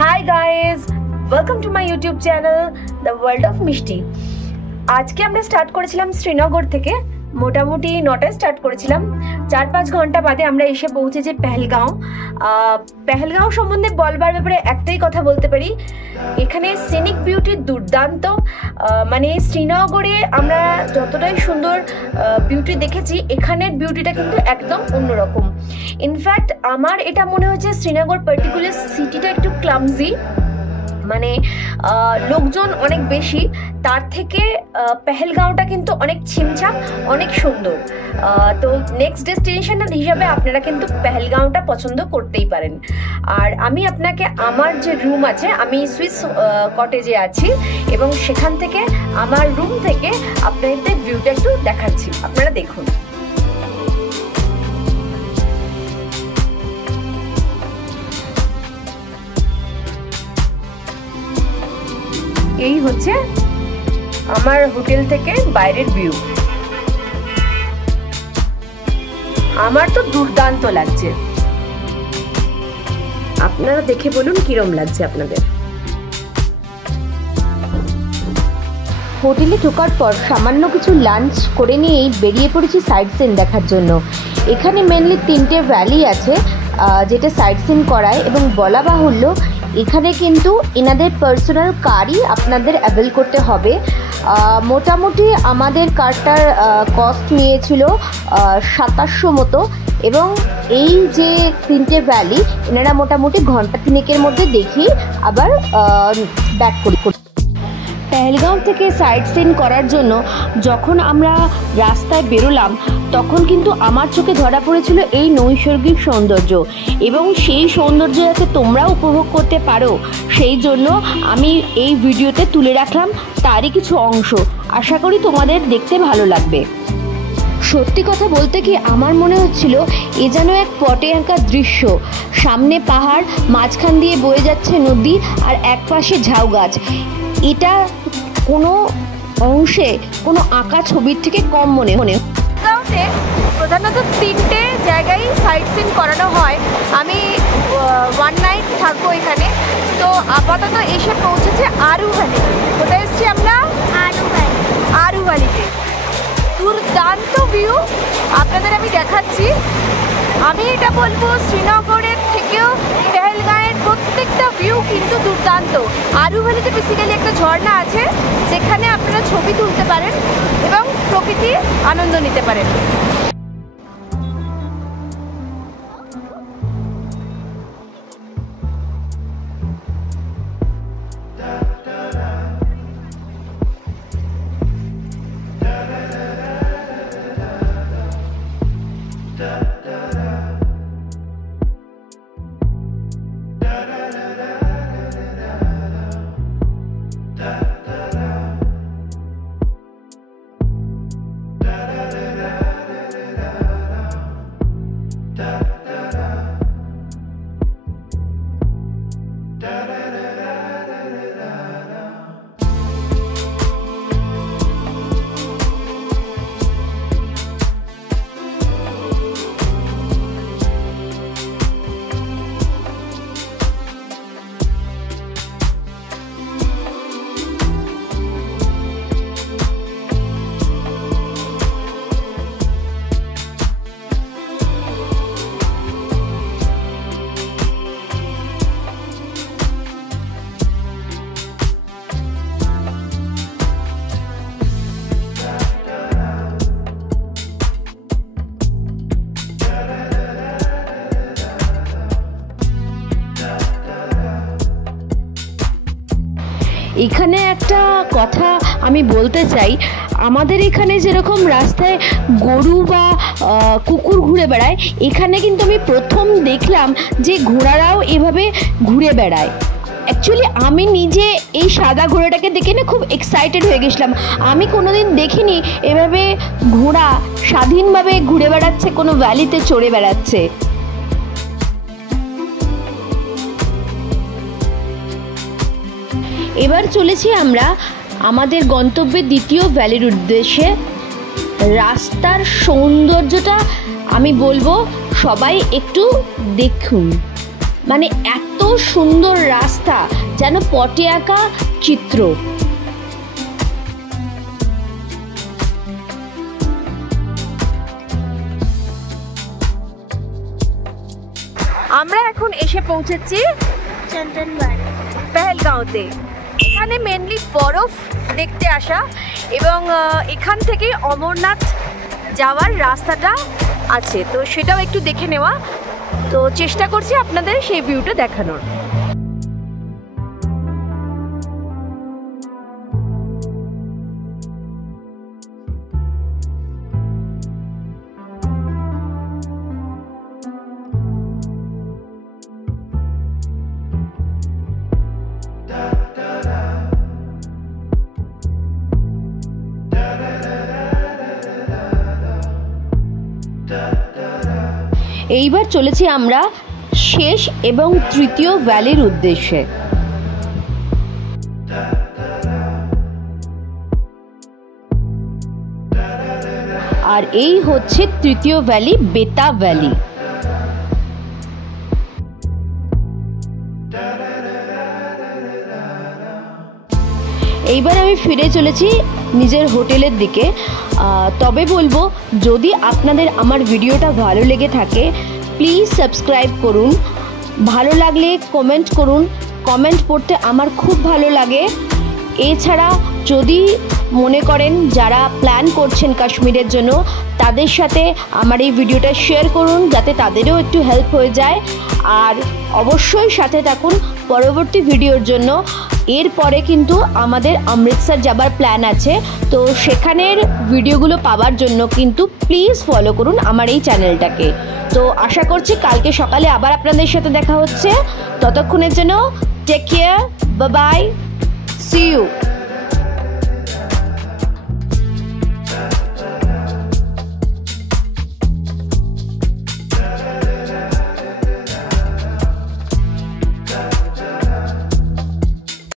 Hi guys, welcome to my YouTube channel the world of mishti. आज के আমরা start করেছিলাম শ্রীনগর থেকে, মোটামুটি 9টায় স্টার্ট করেছিলাম। 4-5 ঘন্টা বাদে আমরা এসে পৌঁছেছি পেহেলগাঁও। পেহেলগাঁও সম্বন্ধে বলবার ব্যাপারে একটাই কথা বলতে পারি, এখানে সিনিক বিউটি দুর্দান্ত। মানে শ্রীনগরে আমরা যতটাই সুন্দর বিউটি দেখেছি, এখানের বিউটিটা কিন্তু একদম অন্যরকম। ইনফ্যাক্ট আমার এটা মনে হয়েছে শ্রীনগর পার্টিকুলার সিটিটা একটু ক্লামজি, মানে লোকজন অনেক বেশি, তার থেকে পেহেলগাঁওটা কিন্তু অনেক ছিমছাম, অনেক সুন্দর। তো নেক্সট ডেস্টিনেশন হিসাবে আপনারা কিন্তু পেহেলগাঁওটা পছন্দ করতেই পারেন। আর আমি আপনাকে আমার যে রুম আছে, আমি সুইস কটেজে আছি এবং সেখান থেকে আমার রুম থেকে আপনাদের ভিউটা একটু দেখাচ্ছি, আপনারা দেখুন। এই হচ্ছে আমার হোটেল থেকে বাইরের ভিউ। আমার তো দুর্দান্ত লাগছে, আপনারা দেখে বলুন কিরম লাগছে আপনাদের। হোটেলে ঢোকার পর সামান্য কিছু লাঞ্চ করে নিয়েই বেরিয়ে পড়েছি সাইট সিন দেখার জন্য। এখানে মেনলি 3টে ভ্যালি আছে যেটা সাইট সিন করায়, এবং বলা বাহুল্য এখানে কিন্তু এনাদের পার্সোনাল কারই আপনাদের অ্যাভেল করতে হবে। মোটামুটি আমাদের কারটার কস্ট নিয়েছিল 2700 মতো, এবং এই যে 3টে ভ্যালি এনারা মোটামুটি ঘন্টা 3-এর মধ্যে দেখিয়ে আবার ব্যাক করি। পেহেলগাঁও থেকে সাইট সিন করার জন্য যখন আমরা রাস্তায় বেরোলাম, তখন কিন্তু আমার চোখে ধরা পড়েছিল এই নৈসর্গিক সৌন্দর্য, এবং সেই সৌন্দর্য যাতে তোমরাও উপভোগ করতে পারো সেই জন্য আমি এই ভিডিওতে তুলে রাখলাম তারই কিছু অংশ। আশা করি তোমাদের দেখতে ভালো লাগবে। সত্যি কথা বলতে কি, আমার মনে হচ্ছিল এ যেন এক পটে আঁকা দৃশ্য। সামনে পাহাড়, মাঝখান দিয়ে বয়ে যাচ্ছে নদী, আর একপাশে ঝাউ গাছ। এটা কোনো অংশে কোনো আঁকা ছবির থেকে কম মনে হয়। পেহেলগাঁওতে প্রধানত 3টে জায়গায় সাইট সিন করানো হয়। আমি 1 নাইট থাকবো এখানে। তো আপাতত এসে পৌঁছেছে আরু ভ্যালি। কোথায় এসেছি আমরা? আরু ভ্যালিতে। দুর্দান্ত ভিউ আপনাদের আমি দেখাচ্ছি। আমি এটা বলবো, শ্রীনগরের থেকেও পেহেলগাঁওয়ের প্রত্যেকটা ভিউ কিন্তু দুর্দান্ত। আরু ভ্যালিতে বেসিক্যালি একটা ঝর্ণা আছে যেখানে আপনারা ছবি তুলতে পারেন এবং প্রকৃতির আনন্দ নিতে পারেন। এখানে একটা কথা আমি বলতে চাই, আমাদের এখানে যেরকম রাস্তায় গরু বা কুকুর ঘুরে বেড়ায়, এখানে কিন্তু আমি প্রথম দেখলাম যে ঘোড়ারাও এভাবে ঘুরে বেড়ায়। অ্যাকচুয়ালি আমি নিজে এই সাদা ঘোড়াটাকে দেখে না খুব এক্সাইটেড হয়ে গেছিলাম। আমি কোনোদিন দেখিনি এভাবে ঘোড়া স্বাধীনভাবে ঘুরে বেড়াচ্ছে, কোনো ভ্যালিতে চড়ে বেড়াচ্ছে। এবার চলেছি আমরা আমাদের গন্তব্যের দ্বিতীয় ভ্যালির উদ্দেশ্যে। রাস্তার সৌন্দর্যটা আমি বলবো সবাই একটু দেখুন, মানে এত সুন্দর রাস্তা, যেন পটে আঁকা চিত্র। আমরা এখন এসে পৌঁছেছি পেহেলগাঁওতে। এখানে মেনলি বরফ দেখতে আসা এবং এখান থেকে অমরনাথ যাওয়ার রাস্তাটা আছে, তো সেটাও একটু দেখে নেওয়া। তো চেষ্টা করছি আপনাদের সেই ভিউটা দেখানোর। এইবার চলেছি আমরা শেষ এবং তৃতীয় ভ্যালির উদ্দেশ্যে। আর এই হচ্ছে তৃতীয় ভ্যালি, বেতা ভ্যালি। এইবার আমি ফিরে চলেছি নিজের হোটেলের দিকে। তবে বলবো, যদি আপনাদের আমার ভিডিওটা ভালো লেগে থাকে প্লিজ সাবস্ক্রাইব করুন, ভালো লাগলে কমেন্ট করুন, কমেন্ট পড়তে আমার খুব ভালো লাগে। এছাড়া যদি মনে করেন যারা প্ল্যান করছেন কাশ্মীরের জন্য, তাদের সাথে আমার এই ভিডিওটা শেয়ার করুন, যাতে তাদেরও একটু হেল্প হয়ে যায়। আর অবশ্যই সাথে থাকুন পরবর্তী ভিডিওর জন্য। এরপরে কিন্তু আমাদের অমৃতসর যাবার প্ল্যান আছে, তো সেখানের ভিডিওগুলো পাওয়ার জন্য কিন্তু প্লিজ ফলো করুন আমার এই চ্যানেলটাকে। তো আশা করছি কালকে সকালে আবার আপনাদের সাথে দেখা হচ্ছে। ততক্ষণের জন্য take care, bye bye, see you.